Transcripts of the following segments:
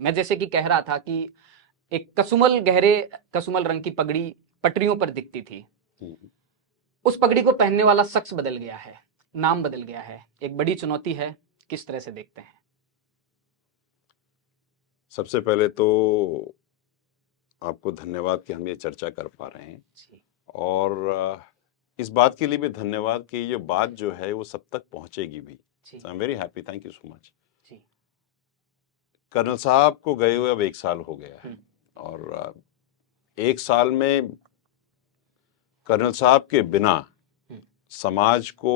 मैं जैसे कि कह रहा था कि एक गहरे कसुमल रंग की पगड़ी पटरियों पर दिखती थी। उस पगड़ी को पहनने वाला शख्स बदल गया है, नाम बदल गया है। एक बड़ी चुनौती है, किस तरह से देखते हैं? सबसे पहले तो आपको धन्यवाद कि हम ये चर्चा कर पा रहे हैं। जी। और इस बात के लिए भी धन्यवाद कि ये बात जो है वो सब तक पहुंचेगी भी। जी। I am very happy, thank you so much. जी। कर्नल साहब को गए हुए अब 1 साल हो गया है, और 1 साल में कर्नल साहब के बिना समाज को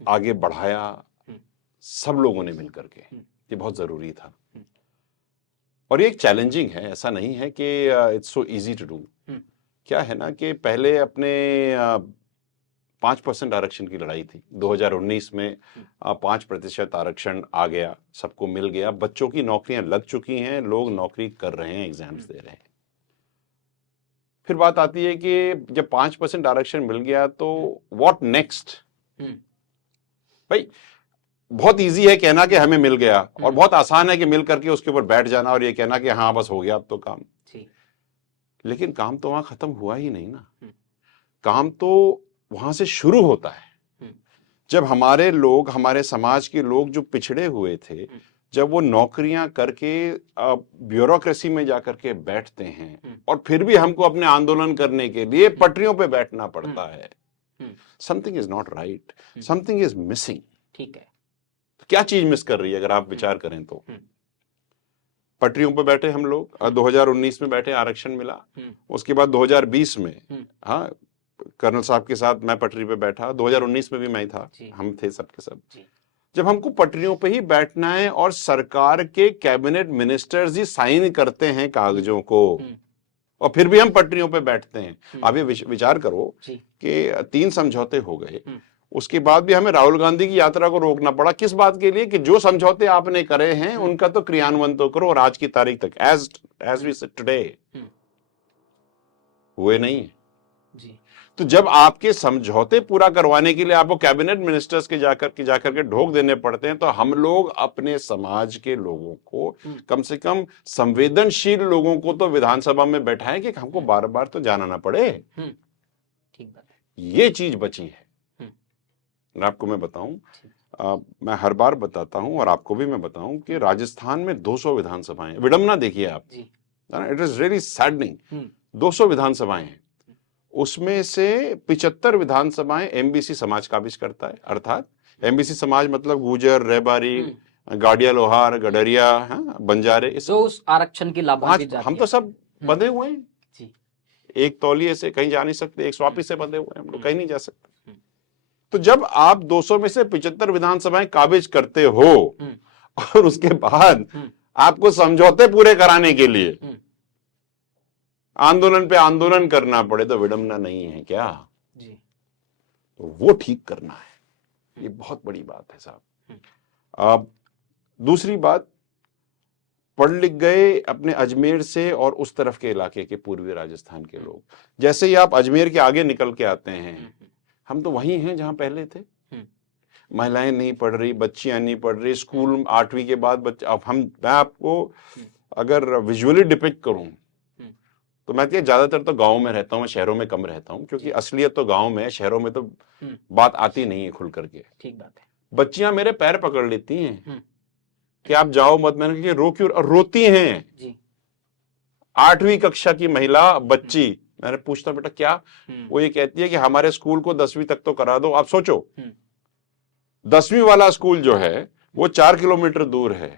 आगे बढ़ाया सब लोगों ने मिलकर के। ये बहुत जरूरी था, और ये एक चैलेंजिंग है, ऐसा नहीं है कि it's so easy to do. क्या है ना कि पहले अपने 5% आरक्षण की लड़ाई थी। 2019 में 5% आरक्षण आ गया, सबको मिल गया, बच्चों की नौकरियां लग चुकी हैं, लोग नौकरी कर रहे हैं, एग्जाम्स दे रहे हैं। फिर बात आती है कि जब 5% आरक्षण मिल गया तो व्हाट नेक्स्ट। भाई बहुत इजी है कहना कि हमें मिल गया, और बहुत आसान है कि मिल करके उसके ऊपर बैठ जाना और ये कहना कि हाँ बस हो गया अब तो काम। लेकिन काम तो वहां खत्म हुआ ही नहीं ना। काम तो वहां से शुरू होता है। जब हमारे लोग, हमारे समाज के लोग जो पिछड़े हुए थे, जब वो नौकरियां करके ब्यूरोक्रेसी में जाकर के बैठते हैं, और फिर भी हमको अपने आंदोलन करने के लिए पटरियों पे बैठना पड़ता है, something is not right, something is missing. ठीक है, क्या चीज मिस कर रही है अगर आप विचार करें तो? पटरियों पे बैठे हम लोग, 2019 में बैठे, आरक्षण मिला। उसके बाद 2020 में, हाँ, कर्नल साहब के साथ मैं पटरी पे बैठा, 2019 में भी मैं था, हम थे सबके सब। जब हमको पटरियों पे ही बैठना है और सरकार के कैबिनेट मिनिस्टर्स ही साइन करते हैं कागजों को, और फिर भी हम पटरियों पे बैठते हैं। आप ये विचार करो कि 3 समझौते हो गए, उसके बाद भी हमें राहुल गांधी की यात्रा को रोकना पड़ा। किस बात के लिए? कि जो समझौते आपने करे हैं उनका तो क्रियान्वयन तो करो, और आज की तारीख तक एज वी सिट टुडे हुए नहीं है। तो जब आपके समझौते पूरा करवाने के लिए आपको कैबिनेट मिनिस्टर्स के जाकर के ढोक देने पड़ते हैं, तो हम लोग अपने समाज के लोगों को, कम से कम संवेदनशील लोगों को तो विधानसभा में बैठाएं कि हमको बार बार तो जाना ना पड़े। ठीक बात है। ये चीज बची है। आपको मैं बताऊं, मैं हर बार बताता हूं और आपको भी मैं बताऊं कि राजस्थान में 200 विधानसभाएं। विडंबना देखिए आप, इट इज रियली सैडनिंग। 200 विधानसभाएं हैं, उसमें से 75 विधानसभाएं एमबीसी समाज काबिज करता है। अर्थात एमबीसी समाज मतलब गुर्जर, रेबारी, गाड़िया, लोहार, गडरिया, बंजारे, इस उस आरक्षण की लाभान्वित जाति हम तो सब बंधे हुए हैं। एक तौलिए से कहीं जा नहीं सकते, एक स्वापी से बंधे हुए हैं, हम लोग कहीं नहीं जा सकते। तो जब आप 200 में से 75 विधानसभाएं काबिज करते हो, और उसके बाद आपको समझौते पूरे कराने के लिए आंदोलन पे आंदोलन करना पड़े, तो विडंबना नहीं है क्या? तो वो ठीक करना है, ये बहुत बड़ी बात है साहब। अब दूसरी बात, पढ़ लिख गए अपने अजमेर से और उस तरफ के इलाके के पूर्वी राजस्थान के लोग, जैसे ही आप अजमेर के आगे निकल के आते हैं, हम तो वही हैं जहां पहले थे। महिलाएं नहीं पढ़ रही, बच्चियां नहीं पढ़ रही, स्कूल 8वीं के बाद बच्चे, अब मैं आपको अगर विजुअली डिपिक्ट करूं तो मैं ज्यादातर तो गाँव में रहता हूँ, मैं शहरों में कम रहता हूँ, क्योंकि असलियत तो गाँव में है, शहरों में तो बात आती नहीं है खुल करके। ठीक बात है। बच्चियां मेरे पैर पकड़ लेती हैं कि आप जाओ मत। मैंने कहा रो क्यों? रोती हैं। 8वीं कक्षा की महिला बच्ची, मैंने पूछता बेटा क्या? वो ये कहती है कि हमारे स्कूल को 10वीं तक तो करा दो। आप सोचो, 10वीं वाला स्कूल जो है वो 4 किलोमीटर दूर है,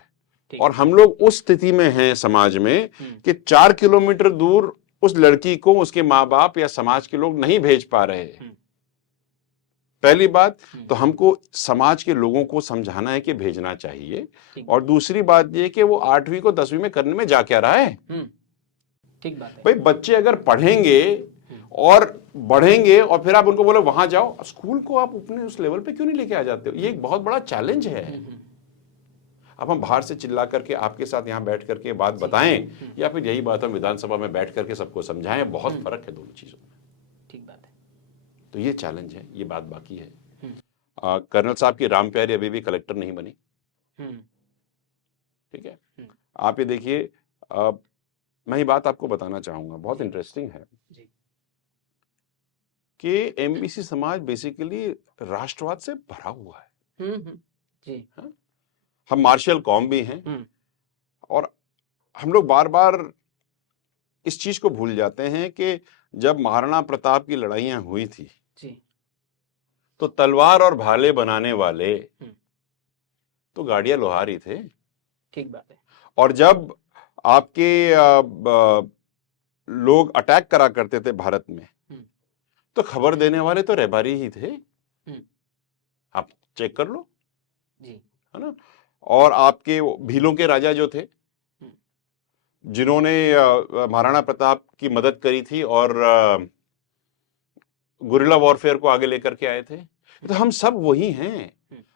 और हम लोग उस स्थिति में हैं समाज में कि 4 किलोमीटर दूर उस लड़की को उसके माँ बाप या समाज के लोग नहीं भेज पा रहे। पहली बात तो हमको समाज के लोगों को समझाना है कि भेजना चाहिए, और दूसरी बात ये कि वो 8वीं को 10वीं में करने में जा क्या रहा है। ठीक बात है। भाई बच्चे अगर पढ़ेंगे और बढ़ेंगे और फिर आप उनको बोले वहां जाओ, स्कूल को आप अपने उस लेवल पे क्यों नहीं लेके आ जाते हो? ये एक बहुत बड़ा चैलेंज है। अब हम बाहर से चिल्ला करके आपके साथ यहां बैठ करके बात बताएं, या फिर यही बात हम विधानसभा में बैठ करके सबको समझाएं, बहुत फर्क है दोनों चीजों में। ठीक बात है। तो ये चैलेंज है, ये बात बाकी है। कर्नल साहब की राम प्यारी अभी भी कलेक्टर नहीं बनी। ठीक है। आप ये देखिए, मैं ये बात आपको बताना चाहूंगा, बहुत जी। इंटरेस्टिंग है जी। कि एमबीसी समाज बेसिकली राष्ट्रवाद से भरा हुआ है। जी। हाँ? हम मार्शल कौम भी हैं, हम्म। और हम लोग बार बार इस चीज को भूल जाते हैं कि जब महाराणा प्रताप की लड़ाइयां हुई थी जी। तो तलवार और भाले बनाने वाले हम्म। तो गाड़िया लोहार ही थे। ठीक बात है। और जब आपके लोग अटैक करा करते थे भारत में, तो खबर देने वाले तो रहबारी ही थे। आप चेक कर लो, जी। है ना। और आपके भीलों के राजा जो थे, जिन्होंने महाराणा प्रताप की मदद करी थी और गुरिल्ला वॉरफेयर को आगे लेकर के आए थे, तो हम सब वही हैं।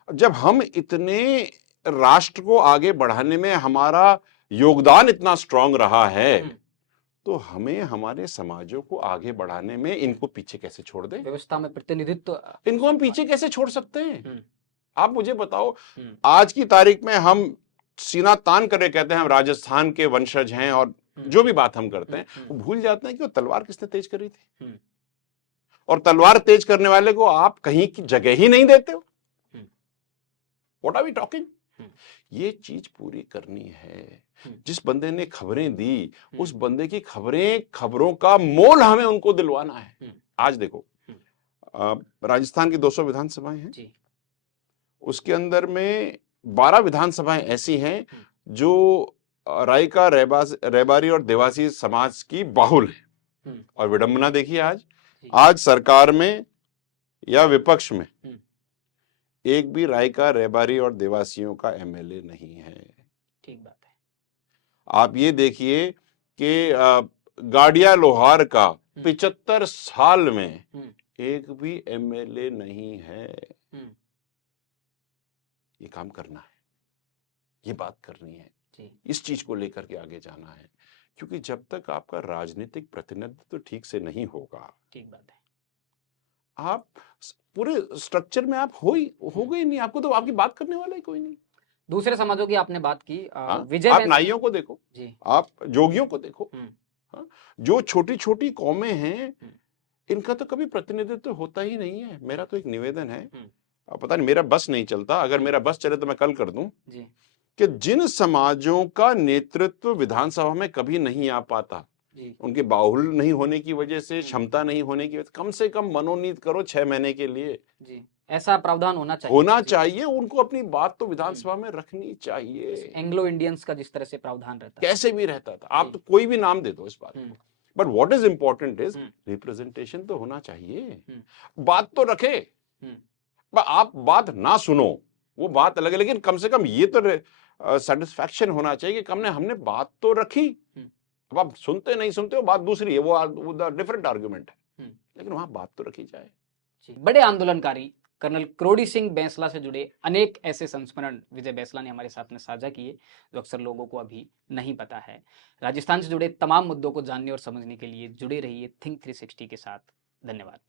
जब हम इतने राष्ट्र को आगे बढ़ाने में हमारा योगदान इतना स्ट्रांग रहा है, तो हमें हमारे समाजों को आगे बढ़ाने में इनको पीछे कैसे छोड़ दें? व्यवस्था में प्रतिनिधित्व इनको हम पीछे कैसे छोड़ सकते हैं? आप मुझे बताओ, आज की तारीख में हम सीना तान करके कहते हैं हम राजस्थान के वंशज हैं, और जो भी बात हम करते हैं वो भूल जाते हैं कि वो तलवार किसने तेज करी थी, और तलवार तेज करने वाले को आप कहीं की जगह ही नहीं देते हो। What are we talking? ये चीज पूरी करनी है। जिस बंदे ने खबरें दी, उस बंदे की खबरों का मोल हमें उनको दिलवाना है। आज देखो, राजस्थान की 200 विधानसभाएं हैं जी। उसके अंदर में 12 विधानसभाएं ऐसी हैं जो रायका, रेबारी और देवासी समाज की बाहुल है। और विडंबना देखिए, आज सरकार में या विपक्ष में एक भी रायका, रेबारी और देवासियों का एमएलए नहीं है। ठीक बात है। आप ये देखिए कि गाड़िया लोहार का 75 साल में एक भी एमएलए नहीं है। ये काम करना है, ये बात करनी है जी। इस चीज को लेकर के आगे जाना है, क्योंकि जब तक आपका राजनीतिक प्रतिनिधित्व ठीक से नहीं होगा, ठीक बात है, आप पूरे स्ट्रक्चर में आप हो गए नहीं, आपको तो आपकी बात करने वाला ही कोई नहीं। दूसरे समाजों की आपने बात की, विजय आप नाइयों को देखो जी, आप जोगियों को देखो, जो छोटी छोटी कौमें हैं, इनका तो कभी प्रतिनिधित्व होता ही नहीं है। मेरा तो एक निवेदन है, पता नहीं मेरा बस नहीं चलता, अगर मेरा बस चले तो मैं कल कर दूं जी, कि जिन समाजों का नेतृत्व विधानसभा में कभी नहीं आ पाता, उनके बाहुल नहीं होने की वजह से, क्षमता नहीं होने की वजह से, कम से कम मनोनीत करो 6 महीने के लिए जी। ऐसा प्रावधान होना चाहिए। उनको अपनी बात तो विधानसभा में रखनी चाहिए। एंग्लो इंडियंस का जिस तरह से प्रावधान रहता है, कैसे भी रहता था, आप तो कोई भी नाम दे दो इस बात को, but what is important is representation तो होना चाहिए। बात तो रखे, आप बात ना सुनो वो बात अलग है, लेकिन कम से कम ये तो सेटिस्फैक्शन होना चाहिए कि हमने बात तो रखी। अब आप सुनते नहीं सुनते हो बात दूसरी है, वो डिफरेंट आर्गुमेंट है, लेकिन वहां बात तो रखी जाए। बड़े आंदोलनकारी कर्नल क्रोड़ी सिंह बैंसला से जुड़े अनेक ऐसे संस्मरण विजय बैंसला ने हमारे साथ में साझा किए जो अक्सर लोगों को अभी नहीं पता है। राजस्थान से जुड़े तमाम मुद्दों को जानने और समझने के लिए जुड़े रहिए थिंक 360 के साथ। धन्यवाद।